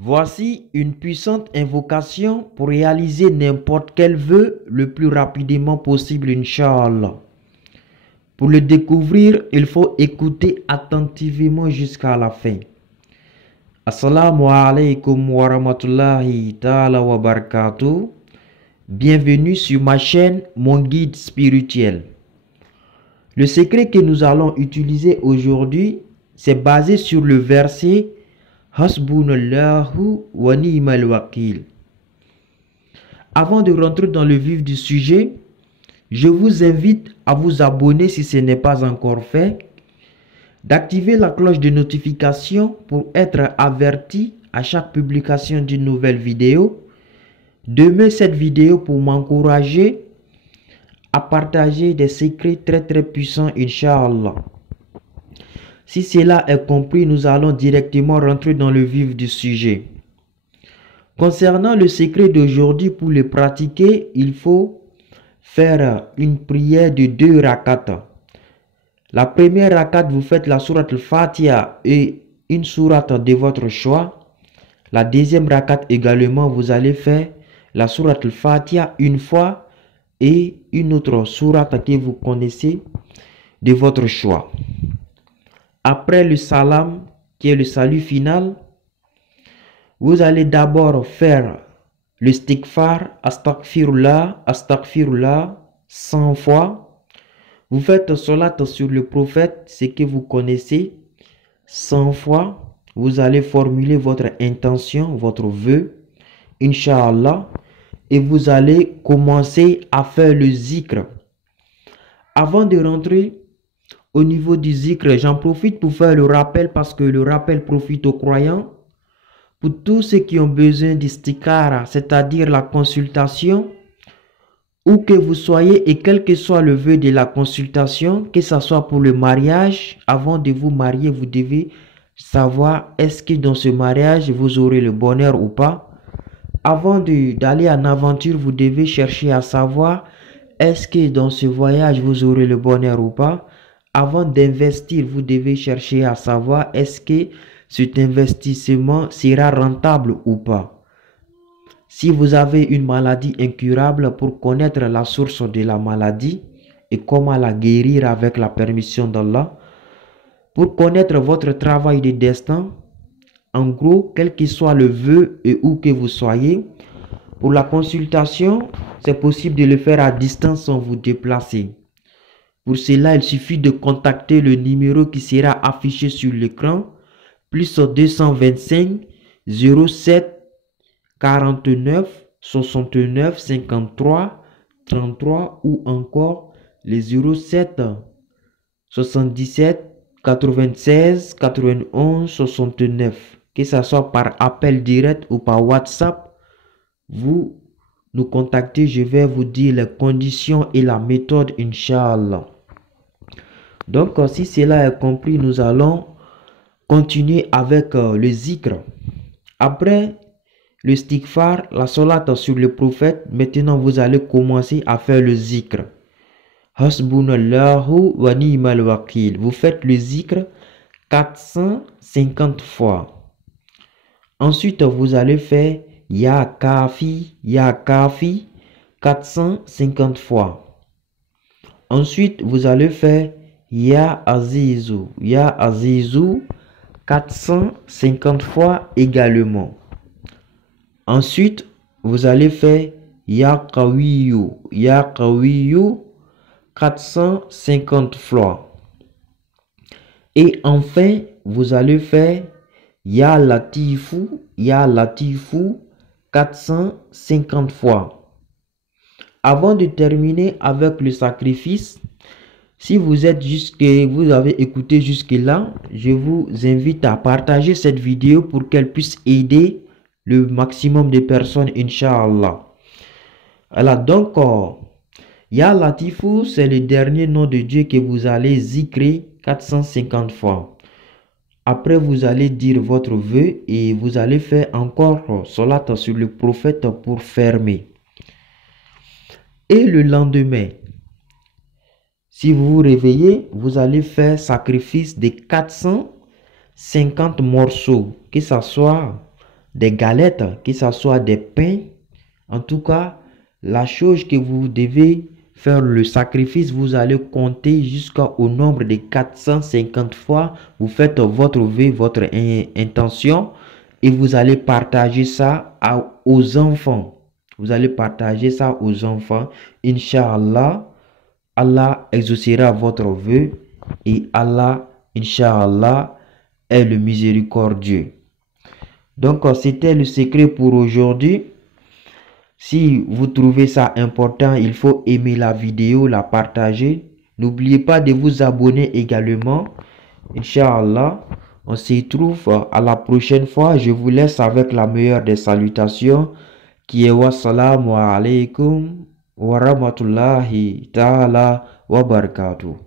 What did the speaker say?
Voici une puissante invocation pour réaliser n'importe quel vœu le plus rapidement possible, Inch'Allah. Pour le découvrir, il faut écouter attentivement jusqu'à la fin. Assalamu alaikum wa rahmatullahi ta'ala wa barakatuh. Bienvenue sur ma chaîne Mon Guide Spirituel. Le secret que nous allons utiliser aujourd'hui, c'est basé sur le verset Hasbunallahu wa ni'mal wakil. Avant de rentrer dans le vif du sujet, je vous invite à vous abonner si ce n'est pas encore fait, d'activer la cloche de notification pour être averti à chaque publication d'une nouvelle vidéo, d'aimer cette vidéo pour m'encourager à partager des secrets très puissants, Inch'Allah. Si cela est compris, nous allons directement rentrer dans le vif du sujet. Concernant le secret d'aujourd'hui, pour le pratiquer, il faut faire une prière de 2 rakats. La première rakat, vous faites la sourate al-Fatiha et une sourate de votre choix. La deuxième rakat également, vous allez faire la sourate al-Fatiha une fois et une autre sourate que vous connaissez de votre choix. Après le salam, qui est le salut final, vous allez d'abord faire le istighfar, astaghfirullah, astaghfirullah, 100 fois. Vous faites salat sur le prophète, ce que vous connaissez, 100 fois. Vous allez formuler votre intention, votre vœu, Inch'Allah, et vous allez commencer à faire le zikr. Avant de rentrer au niveau du zikr, j'en profite pour faire le rappel parce que le rappel profite aux croyants. Pour tous ceux qui ont besoin d'istikhara, c'est-à-dire la consultation, où que vous soyez et quel que soit le vœu de la consultation, que ce soit pour le mariage, avant de vous marier, vous devez savoir est-ce que dans ce mariage vous aurez le bonheur ou pas. Avant d'aller en aventure, vous devez chercher à savoir est-ce que dans ce voyage vous aurez le bonheur ou pas. Avant d'investir, vous devez chercher à savoir est-ce que cet investissement sera rentable ou pas. Si vous avez une maladie incurable, pour connaître la source de la maladie et comment la guérir avec la permission d'Allah, pour connaître votre travail de destin, en gros, quel que soit le vœu et où que vous soyez, pour la consultation, c'est possible de le faire à distance sans vous déplacer. Pour cela, il suffit de contacter le numéro qui sera affiché sur l'écran, plus 225 07 49 69 53 33 ou encore les 07 77 96 91 69. Que ce soit par appel direct ou par WhatsApp, vous nous contactez, je vais vous dire les conditions et la méthode, Inch'Allah. Donc, si cela est compris, nous allons continuer avec le zikr. Après le istighfar, la salat sur le prophète, maintenant vous allez commencer à faire le zikr. Hasbunallahu wa ni'mal wakil. Vous faites le zikr 450 fois. Ensuite, vous allez faire Ya Kafi 450 fois. Ensuite, vous allez faire Ya Azizu 450 fois également. Ensuite, vous allez faire Ya Qawiyu 450 fois. Et enfin, vous allez faire Ya Latifu 450 fois. Avant de terminer avec le sacrifice, si vous avez écouté jusque-là, je vous invite à partager cette vidéo pour qu'elle puisse aider le maximum de personnes, Inch'Allah. Alors donc, Ya Latifu, c'est le dernier nom de Dieu que vous allez zikrer 450 fois. Après, vous allez dire votre vœu et vous allez faire encore salat sur le prophète pour fermer. Et le lendemain, si vous vous réveillez, vous allez faire sacrifice de 450 morceaux, que ce soit des galettes, que ce soit des pains. En tout cas, la chose que vous devez faire le sacrifice, vous allez compter jusqu'au nombre de 450 fois. Vous faites votre vœu, votre intention et vous allez partager ça aux enfants. Vous allez partager ça aux enfants. Inch'Allah, Allah exaucera votre vœu et Allah, Inch'Allah, est le miséricordieux. Donc, c'était le secret pour aujourd'hui. Si vous trouvez ça important, il faut aimer la vidéo, la partager. N'oubliez pas de vous abonner également. Inch'Allah, on se retrouve à la prochaine fois. Je vous laisse avec la meilleure des salutations, qui est wassalamu alaikum wa rahmatullahi ta'ala wa barakatuh.